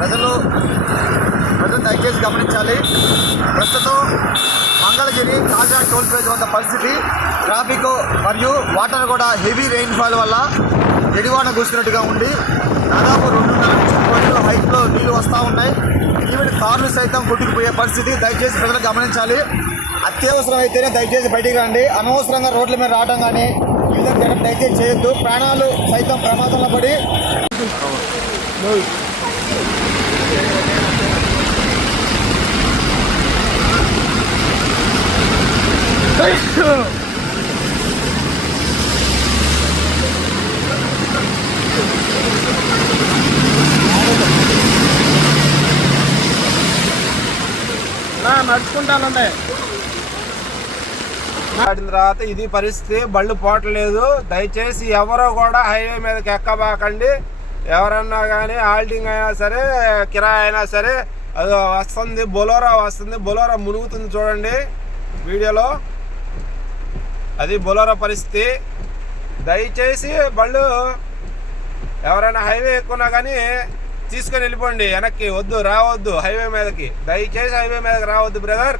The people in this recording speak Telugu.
ప్రజలు దయచేసి గమనించాలి. ప్రస్తుతం మంగళగిరి తాజా టోల్ ప్లాజా వద్ద పరిస్థితి ట్రాఫిక్ మరియు వాటర్ కూడా హెవీ రెయిన్ఫాల్ వల్ల ఎడివాన కూర్చున్నట్టుగా ఉంది. దాదాపు 2.5 నుంచి 3 అడుగుల హైట్లో నీళ్లు వస్తూ ఉన్నాయి. ఈవెన్ కార్లు సైతం కొట్టుకుపోయే పరిస్థితి. దయచేసి ప్రజలు గమనించాలి. అత్యవసరం అయితేనే దయచేసి బయటికి రండి. అనవసరంగా రోడ్ల మీద రావడం కానీ ఈ విధంగా దయచేసి చేయొద్దు. ప్రాణాలు సైతం ప్రమాదంలో పడి నడుచుకుంటానండి. ఆడిన తర్వాత ఇది పరిస్థితి, బళ్ళు పోవట్లేదు. దయచేసి ఎవరో కూడా హైవే మీదకి ఎక్కబాకండి. ఎవరన్నా కానీ హాల్టింగ్ అయినా సరే, కిరాయి అయినా సరే, అది వస్తుంది, బొలోరా వస్తుంది, బొలోరా మునుగుతుంది చూడండి వీడియోలో. అది బొలోరా పరిస్థితి. దయచేసి బళ్ళు ఎవరైనా హైవే ఎక్కున్నా కానీ తీసుకొని వెళ్ళిపోండి వెనక్కి. రావద్దు హైవే మీదకి. దయచేసి హైవే మీదకి రావద్దు బ్రదర్.